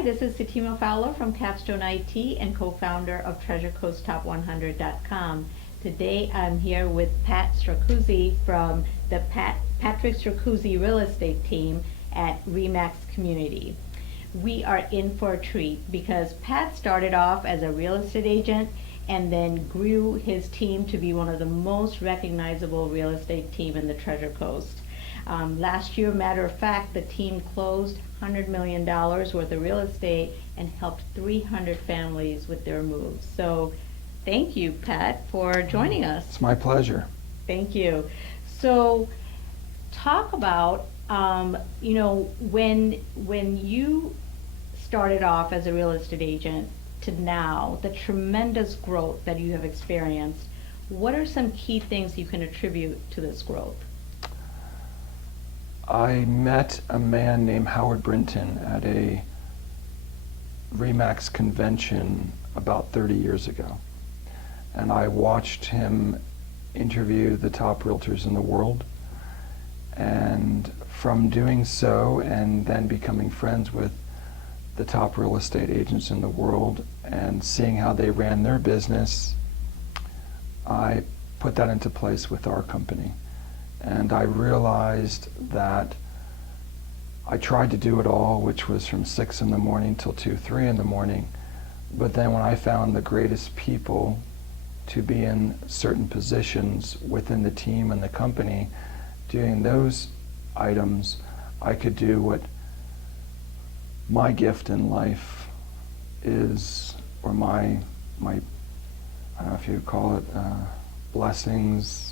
Hi, this is Satima Fowler from Capstone IT and co-founder of TreasureCoastTop100.com. Today I'm here with Pat Stracuzzi from the Patrick Stracuzzi real estate team at Remax Community. We are in for a treat because Pat started off as a real estate agent and then grew his team to be one of the most recognizable real estate team in the Treasure Coast. Last year, matter of fact, the team closed $100 million worth of real estate and helped 300 families with their moves. So thank you, Pat, for joining us. It's my pleasure. Thank you. So talk about, when you started off as a real estate agent to now, the tremendous growth that you have experienced, what are some key things you can attribute to this growth? I met a man named Howard Brinton at a Remax convention about 30 years ago. And I watched him interview the top realtors in the world. And from doing so and then becoming friends with the top real estate agents in the world and seeing how they ran their business, I put that into place with our company. And I realized that I tried to do it all, which was from 6 in the morning till 2, 3 in the morning. But then when I found the greatest people to be in certain positions within the team and the company, doing those items, I could do what my gift in life is, or my I don't know if you would call it blessings,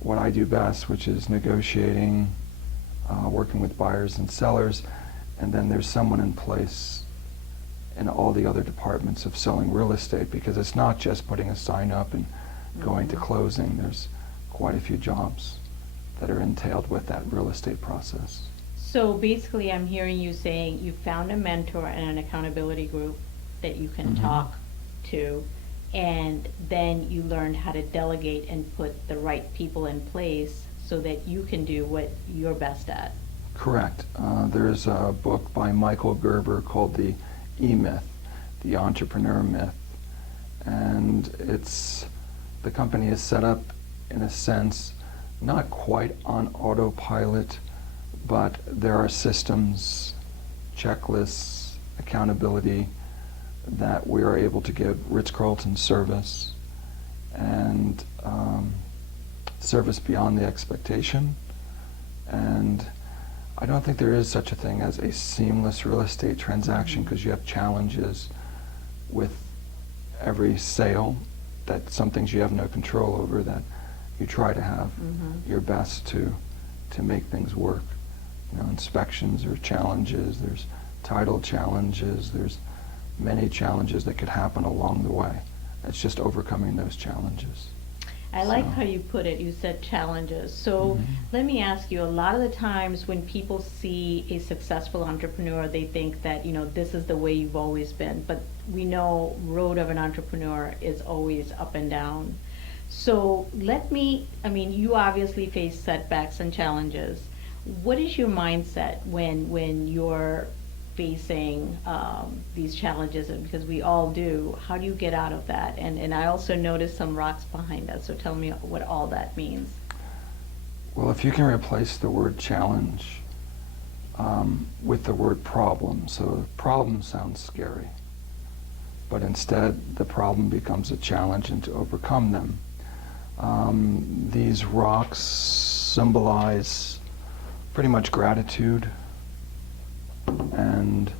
what I do best, which is negotiating, working with buyers and sellers, and then there's someone in place in all the other departments of selling real estate, because it's not just putting a sign up and going to closing. There's quite a few jobs that are entailed with that real estate process. So basically I'm hearing you saying you found a mentor and an accountability group that you can talk to, and then you learned how to delegate and put the right people in place so that you can do what you're best at. Correct. There's a book by Michael Gerber called The E-Myth, The Entrepreneur Myth. And the company is set up in a sense, not quite on autopilot, but there are systems, checklists, accountability, that we are able to give Ritz-Carlton service, and service beyond the expectation. And I don't think there is such a thing as a seamless real estate transaction, because you have challenges with every sale, that some things you have no control over, that you try to have your best to make things work. Inspections are challenges, there's title challenges, there's many challenges that could happen along the way. It's just overcoming those challenges. I like how you put it. You said challenges. So let me ask you, a lot of the times when people see a successful entrepreneur, they think that, this is the way you've always been. But we know road of an entrepreneur is always up and down. So you obviously face setbacks and challenges. What is your mindset when you're facing these challenges? And because we all do, how do you get out of that? And I also noticed some rocks behind us, so tell me what all that means. Well, if you can replace the word challenge with the word problem, so problem sounds scary, but instead the problem becomes a challenge, and to overcome them. These rocks symbolize pretty much gratitude, and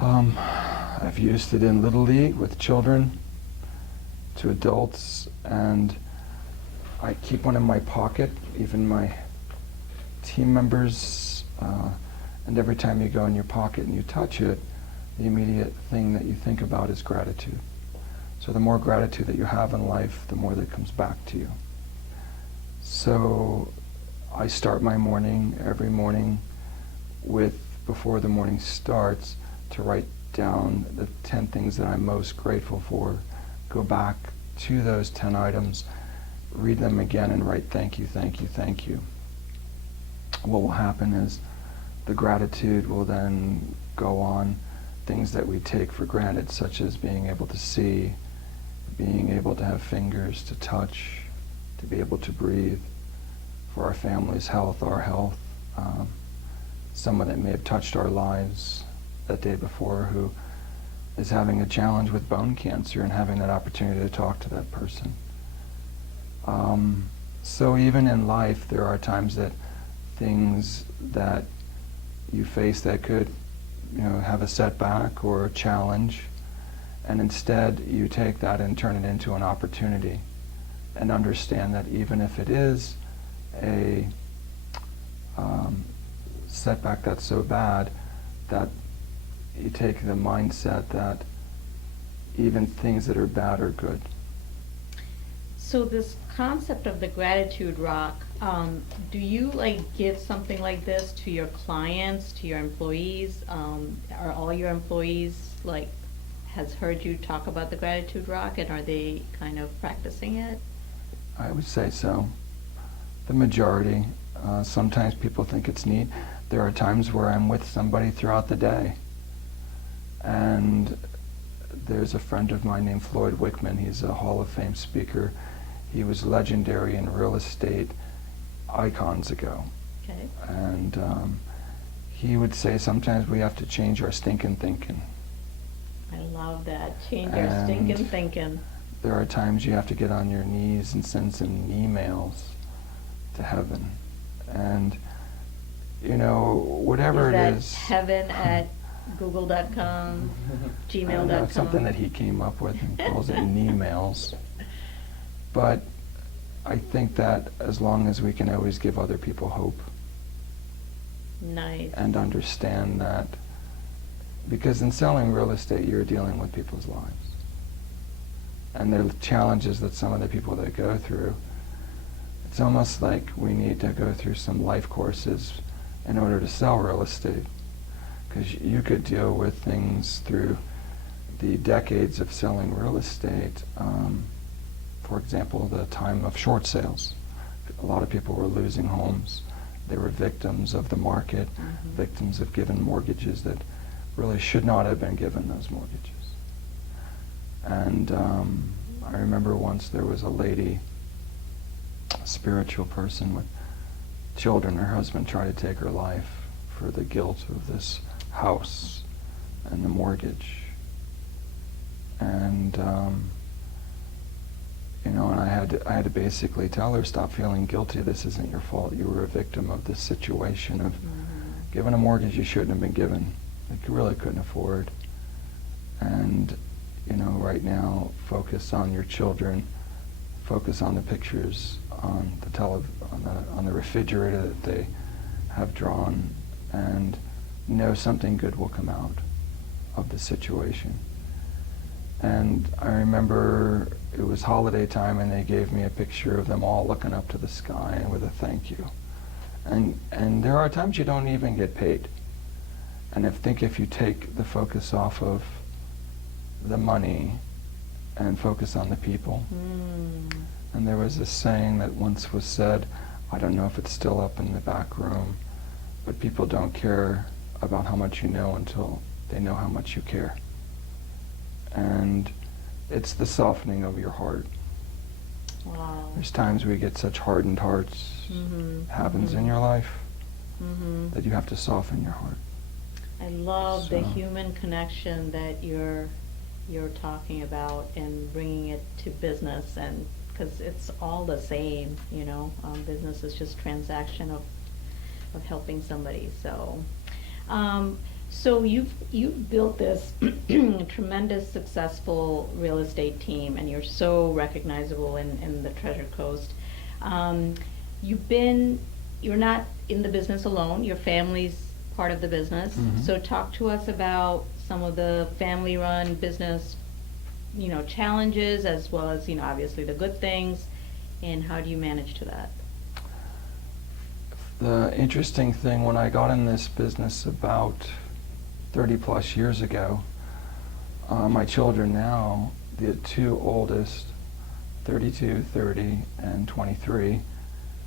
I've used it in Little League with children to adults, and I keep one in my pocket, even my team members, and every time you go in your pocket and you touch it, the immediate thing that you think about is gratitude. So the more gratitude that you have in life, the more that comes back to you. So I start my morning every morning with, before the morning starts, to write down the 10 things that I'm most grateful for, go back to those 10 items, read them again, and write thank you, thank you, thank you. What will happen is the gratitude will then go on things that we take for granted, such as being able to see, being able to have fingers to touch, to be able to breathe, for our family's health, our health. Someone that may have touched our lives that day before who is having a challenge with bone cancer, and having that opportunity to talk to that person. So even in life, there are times that things that you face that could, have a setback or a challenge, and instead you take that and turn it into an opportunity, and understand that even if it is a setback that's so bad, that you take the mindset that even things that are bad are good. So this concept of the gratitude rock, do you give something like this to your clients, to your employees? Are all your employees has heard you talk about the gratitude rock, and are they kind of practicing it? I would say so. The majority. Sometimes people think it's neat. There are times where I'm with somebody throughout the day, and there's a friend of mine named Floyd Wickman. He's a Hall of Fame speaker. He was legendary in real estate icons ago. Okay. And he would say sometimes we have to change our stinking thinking. I love that. Change your stinking thinking. There are times you have to get on your knees and send some emails to heaven. And, whatever it is. Heaven at google.com, gmail.com? Something that he came up with and calls it emails. But I think that as long as we can always give other people hope. Nice. And understand that, because in selling real estate, you're dealing with people's lives. And the challenges that some of the people that go through, it's almost like we need to go through some life courses in order to sell real estate. Because you could deal with things through the decades of selling real estate. For example, the time of short sales. A lot of people were losing homes. They were victims of the market, victims of given mortgages that really should not have been given those mortgages. And I remember once there was a lady, a spiritual person with children. Her husband tried to take her life for the guilt of this house and the mortgage. And and I had to basically tell her, stop feeling guilty. This isn't your fault. You were a victim of this situation of given a mortgage you shouldn't have been given, that you really couldn't afford. And right now, focus on your children. Focus on the pictures on the on the refrigerator that they have drawn, and know something good will come out of the situation. And I remember it was holiday time, and they gave me a picture of them all looking up to the sky with a thank you. And there are times you don't even get paid. And if you take the focus off of the money and focus on the people. And there was this saying that once was said, I don't know if it's still up in the back room, but people don't care about how much you know until they know how much you care. And it's the softening of your heart. Wow. There's times we get such hardened hearts, happens in your life, that you have to soften your heart. I love the human connection that you're talking about, and bringing it to business, and because it's all the same, business is just transaction of helping somebody. So so you've built this tremendous successful real estate team, and you're so recognizable in the Treasure Coast. You're not in the business alone. Your family's part of the business. So talk to us about some of the family-run business, challenges, as well as, obviously the good things, and how do you manage to that? The interesting thing, when I got in this business about 30 plus years ago, my children now, the two oldest, 32, 30, and 23,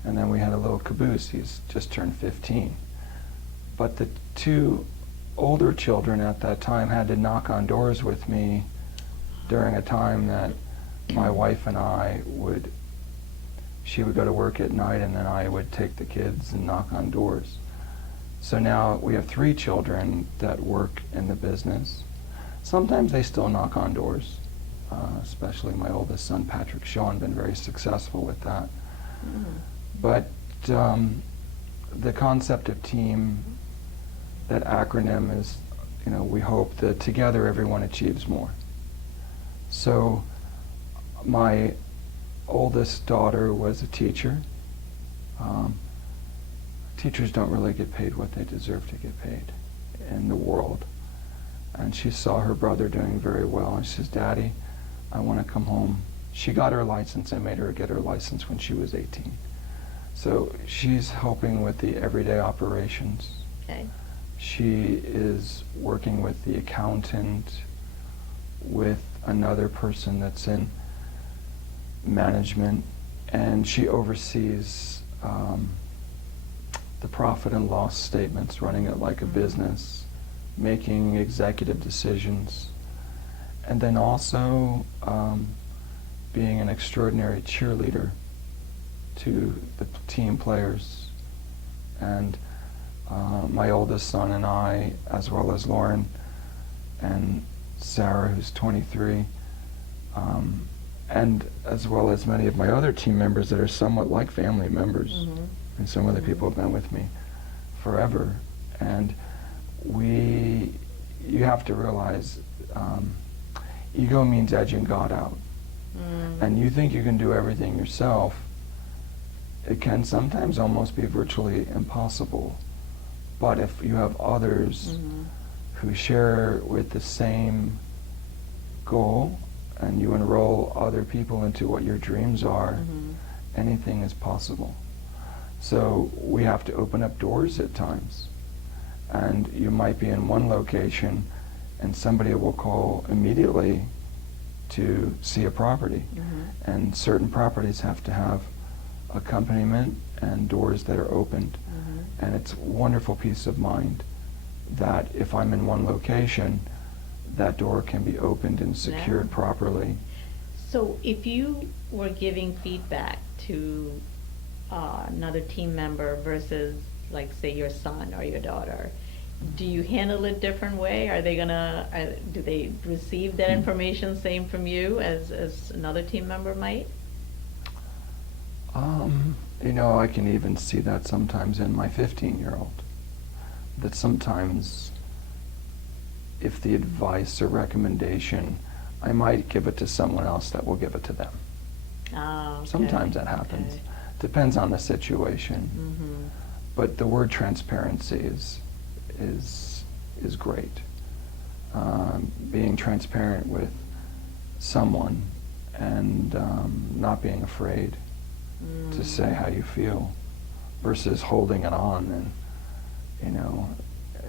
and then we had a little caboose, he's just turned 15. But the two older children at that time had to knock on doors with me during a time that my wife and she would go to work at night, and then I would take the kids and knock on doors. So now we have 3 children that work in the business. Sometimes they still knock on doors, especially my oldest son, Patrick Sean, been very successful with that. But the concept of team, that acronym is, we hope that together everyone achieves more. So my oldest daughter was a teacher. Teachers don't really get paid what they deserve to get paid in the world. And she saw her brother doing very well, and she says, "Daddy, I want to come home." She got her license. I made her get her license when she was 18. So she's helping with the everyday operations. Okay. She is working with the accountant, with another person that's in management, and she oversees the profit and loss statements, running it like a business, making executive decisions, and then also being an extraordinary cheerleader to the team players. And my oldest son and I, as well as Lauren and Sarah, who's 23, and as well as many of my other team members that are somewhat like family members. And some of the people have been with me forever. And you have to realize, ego means edging God out. And you think you can do everything yourself, it can sometimes almost be virtually impossible. But if you have others who share with the same goal, and you enroll other people into what your dreams are, anything is possible. So we have to open up doors at times. And you might be in one location, and somebody will call immediately to see a property. And certain properties have to have accompaniment and doors that are opened. And it's a wonderful peace of mind that if I'm in one location, that door can be opened and secured properly. So if you were giving feedback to another team member versus, like, say, your son or your daughter, do you handle it different way? Are they do they receive that information same from you as another team member might? I can even see that sometimes in my 15-year-old, that sometimes if the advice or recommendation, I might give it to someone else that will give it to them. Okay. Sometimes that happens. Depends on the situation. But the word transparency is great. Being transparent with someone and not being afraid to say how you feel versus holding it on, and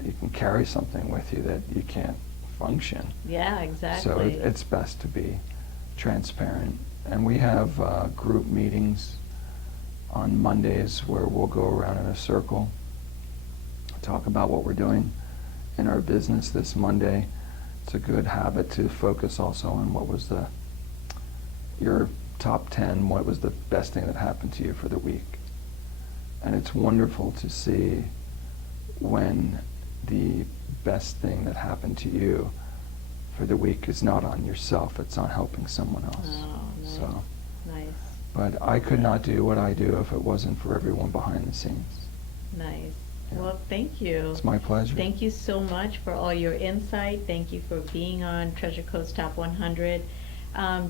you can carry something with you that you can't function. Yeah, exactly. So it's best to be transparent. And we have group meetings on Mondays where we'll go around in a circle, talk about what we're doing in our business this Monday. It's a good habit to focus also on what was your top 10, what was the best thing that happened to you for the week. And it's wonderful to see when the best thing that happened to you for the week is not on yourself, it's on helping someone else. Oh, nice. So, nice. but I could not do what I do if it wasn't for everyone behind the scenes. Nice. Yeah. Well, thank you. It's my pleasure. Thank you so much for all your insight. Thank you for being on Treasure Coast Top 100.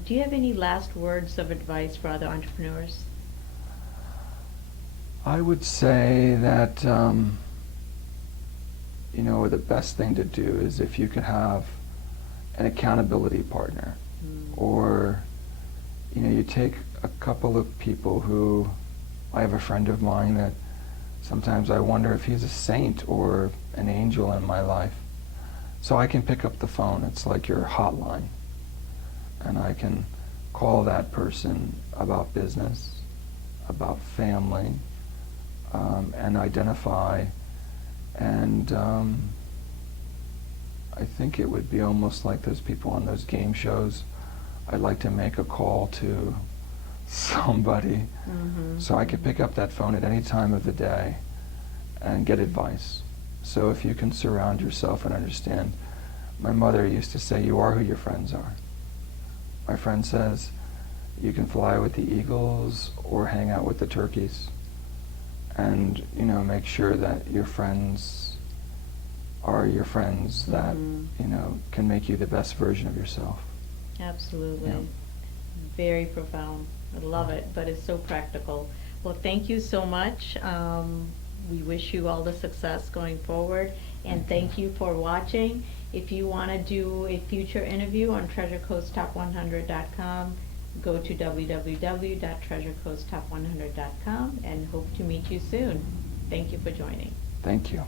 Do you have any last words of advice for other entrepreneurs? I would say that, the best thing to do is if you could have an accountability partner, or, you take a couple of people who, I have a friend of mine that sometimes I wonder if he's a saint or an angel in my life. So I can pick up the phone, it's like your hotline, and I can call that person about business, about family, and identify and I think it would be almost like those people on those game shows. I'd like to make a call to somebody so I could pick up that phone at any time of the day and get advice. So if you can surround yourself and understand, my mother used to say, you are who your friends are. My friend says, you can fly with the eagles or hang out with the turkeys. And, you know, make sure that your friends are your friends that, you know, can make you the best version of yourself. Absolutely. Yeah. Very profound. I love it, but it's so practical. Well, thank you so much. We wish you all the success going forward, and thank you for watching. If you want to do a future interview on TreasureCoastTop100.com, go to www.treasurecoasttop100.com and hope to meet you soon. Thank you for joining. Thank you.